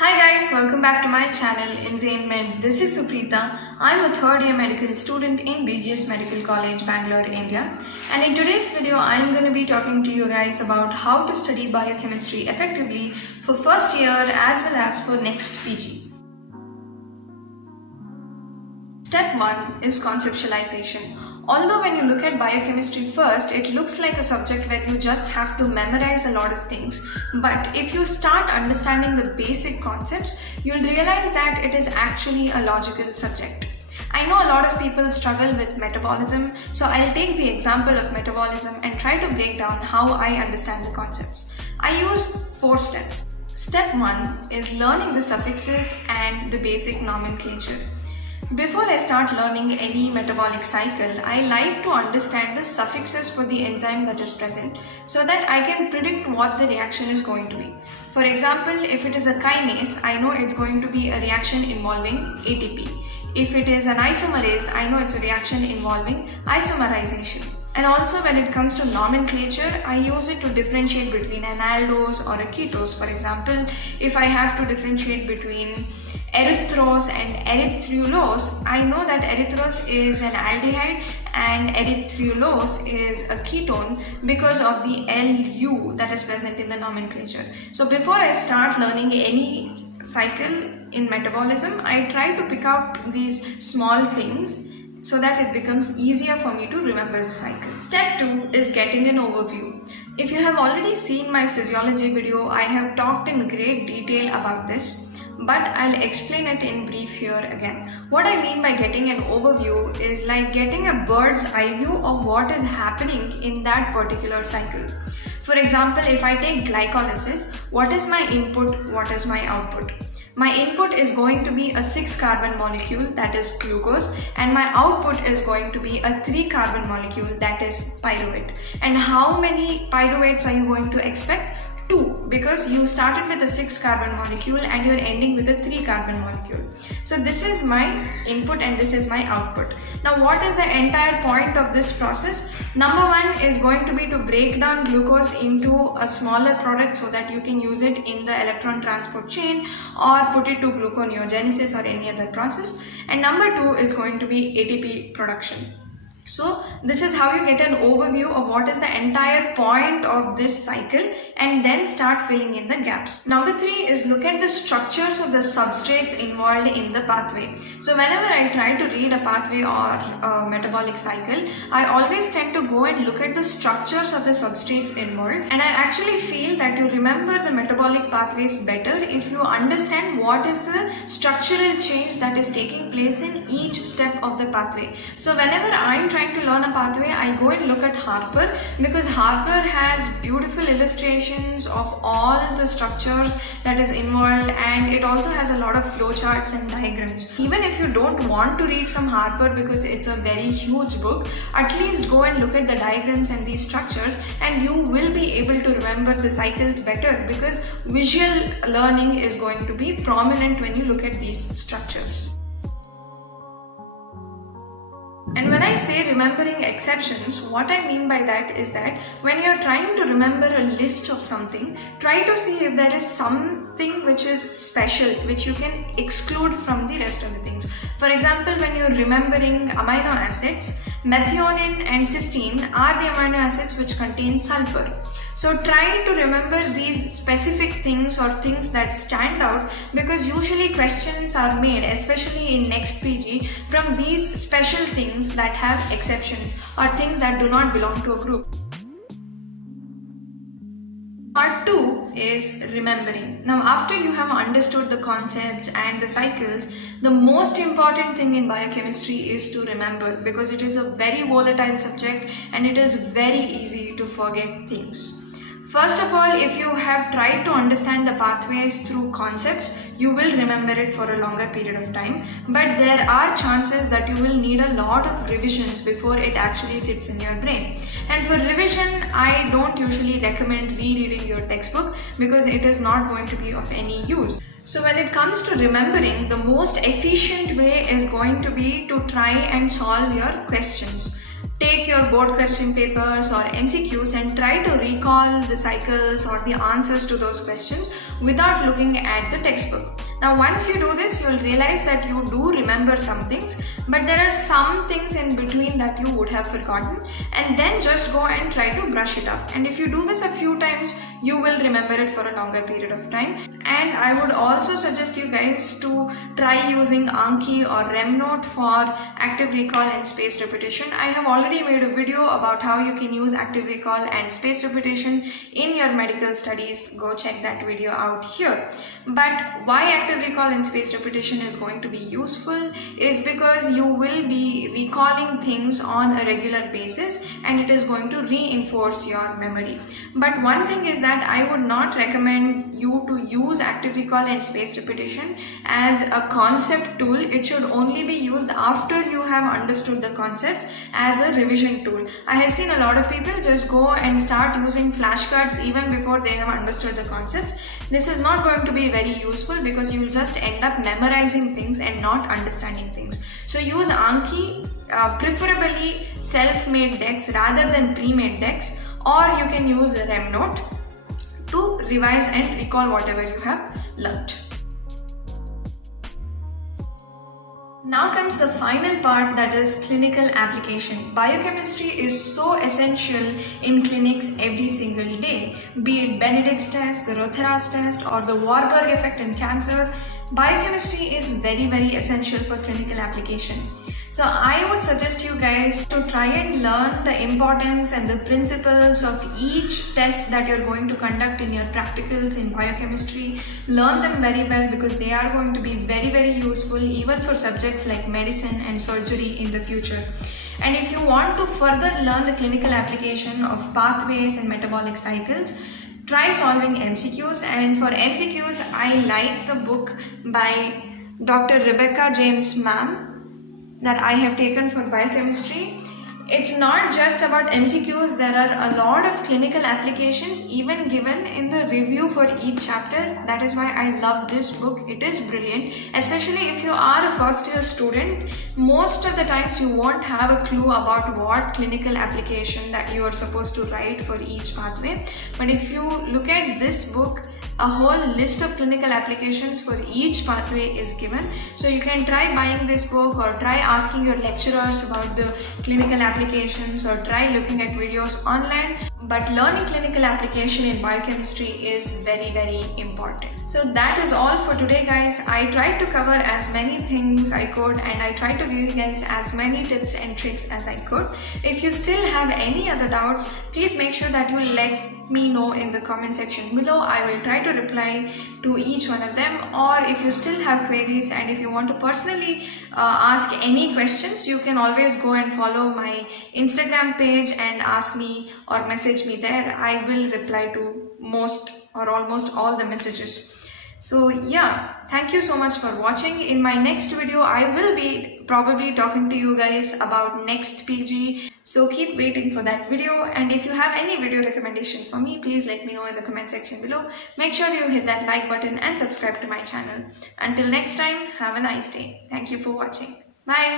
Hi guys, welcome back to my channel Enzainment. This is Supreeta. I'm a third year medical student in BGS Medical College, Bangalore, India. And in today's video, I'm going to be talking to you guys about how to study biochemistry effectively for first year as well as for next PG. Step 1 is conceptualization. Although when you look at biochemistry first, it looks like a subject where you just have to memorize a lot of things. But if you start understanding the basic concepts, you'll realize that it is actually a logical subject. I know a lot of people struggle with metabolism, so I'll take the example of metabolism and try to break down how I understand the concepts. I use 4 steps. Step 1 is learning the suffixes and the basic nomenclature. Before I start learning any metabolic cycle, I like to understand the suffixes for the enzyme that is present so that I can predict what the reaction is going to be. For example, if it is a kinase, I know it's going to be a reaction involving ATP. If it is an isomerase, I know it's a reaction involving isomerization. And also when it comes to nomenclature, I use it to differentiate between an aldose or a ketose. For example, if I have to differentiate between erythrose and erythrulose, I know that erythrose is an aldehyde and erythrulose is a ketone because of the Lu that is present in the nomenclature. So before I start learning any cycle in metabolism, I try to pick out these small things so that it becomes easier for me to remember the cycle. Step 2 is getting an overview. If you have already seen my physiology video, I have talked in great detail about this, but I'll explain it in brief here again. What I mean by getting an overview is like getting a bird's eye view of what is happening in that particular cycle. For example, if I take glycolysis, what is my input, what is my output? My input is going to be a 6-carbon molecule, that is glucose, and my output is going to be a 3-carbon molecule, that is pyruvate. And how many pyruvates are you going to expect? 2, because you started with a 6-carbon molecule and you're ending with a 3-carbon molecule. So this is my input and this is my output. Now what is the entire point of this process? Number 1 is going to be to break down glucose into a smaller product so that you can use it in the electron transport chain or put it to gluconeogenesis or any other process. And number 2 is going to be ATP production. So this is how you get an overview of what is the entire point of this cycle and then start filling in the gaps. Number 3 is look at the structures of the substrates involved in the pathway. So whenever I try to read a pathway or a metabolic cycle, I always tend to go and look at the structures of the substrates involved, and I actually feel that you remember the metabolic pathways better if you understand what is the structural change that is taking place in each step of the pathway. So whenever I'm trying to learn a pathway, I go and look at Harper because Harper has beautiful illustrations of all the structures that is involved, and it also has a lot of flowcharts and diagrams. Even if you don't want to read from Harper because it's a very huge book, at least go and look at the diagrams and these structures and you will be able to remember the cycles better because visual learning is going to be prominent when you look at these structures. And when I say remembering exceptions, what I mean by that is that when you're trying to remember a list of something, try to see if there is something which is special, which you can exclude from the rest of the things. For example, when you're remembering amino acids, methionine and cysteine are the amino acids which contain sulfur. So try to remember these specific things or things that stand out because usually questions are made, especially in next PG, from these special things that have exceptions or things that do not belong to a group. Part 2 is remembering. Now after you have understood the concepts and the cycles, the most important thing in biochemistry is to remember because it is a very volatile subject and it is very easy to forget things. First of all, if you have tried to understand the pathways through concepts, you will remember it for a longer period of time. But there are chances that you will need a lot of revisions before it actually sits in your brain. And for revision, I don't usually recommend rereading your textbook because it is not going to be of any use. So when it comes to remembering, the most efficient way is going to be to try and solve your questions. take your board question papers or MCQs and try to recall the cycles or the answers to those questions without looking at the textbook. Now once you do this, you will realize that you do remember some things, but there are some things in between that you would have forgotten, and then just go and try to brush it up. And if you do this a few times, you will remember it for a longer period of time. And I would also suggest you guys to try using Anki or RemNote for active recall and spaced repetition. I have already made a video about how you can use active recall and spaced repetition in your medical studies. Go check that video out here. But why active recall and spaced repetition is going to be useful is because you will be recalling things on a regular basis and it is going to reinforce your memory. But one thing is that I would not recommend you to use active recall and spaced repetition as a concept tool. It should only be used after you have understood the concepts as a revision tool. I have seen a lot of people just go and start using flashcards even before they have understood the concepts. This is not going to be very useful because you will just end up memorizing things and not understanding things. So use Anki, preferably self-made decks rather than pre-made decks, or you can use RemNote to revise and recall whatever you have learnt. Now comes the final part, that is clinical application. Biochemistry is so essential in clinics every single day. Be it Benedict's test, the Rotheras test, or the Warburg effect in cancer, biochemistry is very essential for clinical application. So I would suggest you guys to try and learn the importance and the principles of each test that you're going to conduct in your practicals in biochemistry. Learn them very well because they are going to be very useful even for subjects like medicine and surgery in the future. And if you want to further learn the clinical application of pathways and metabolic cycles, try solving MCQs. And for MCQs, I like the book by Dr. Rebecca James ma'am that I have taken for biochemistry. It's not just about MCQs, there are a lot of clinical applications even given in the review for each chapter. That is why I love this book. It is brilliant, especially if you are a first year student. Most of the times you won't have a clue about what clinical application that you are supposed to write for each pathway. But if you look at this book, a whole list of clinical applications for each pathway is given. So you can try buying this book or try asking your lecturers about the clinical applications or try looking at videos online. But learning clinical application in biochemistry is very important. So that is all for today, guys. I tried to cover as many things I could and I tried to give you guys as many tips and tricks as I could. If you still have any other doubts, please make sure that you let me know in the comment section below. I will try to reply to each one of them. Or if you still have queries and if you want to personally ask any questions, you can always go and follow my Instagram page and ask me or message me there. I will reply to most or almost all the messages. So yeah, thank you so much for watching. In my next video, I will be probably talking to you guys about next PG. So keep waiting for that video. And if you have any video recommendations for me, please let me know in the comment section below. Make sure you hit that like button and subscribe to my channel. Until next time, have a nice day. Thank you for watching. Bye.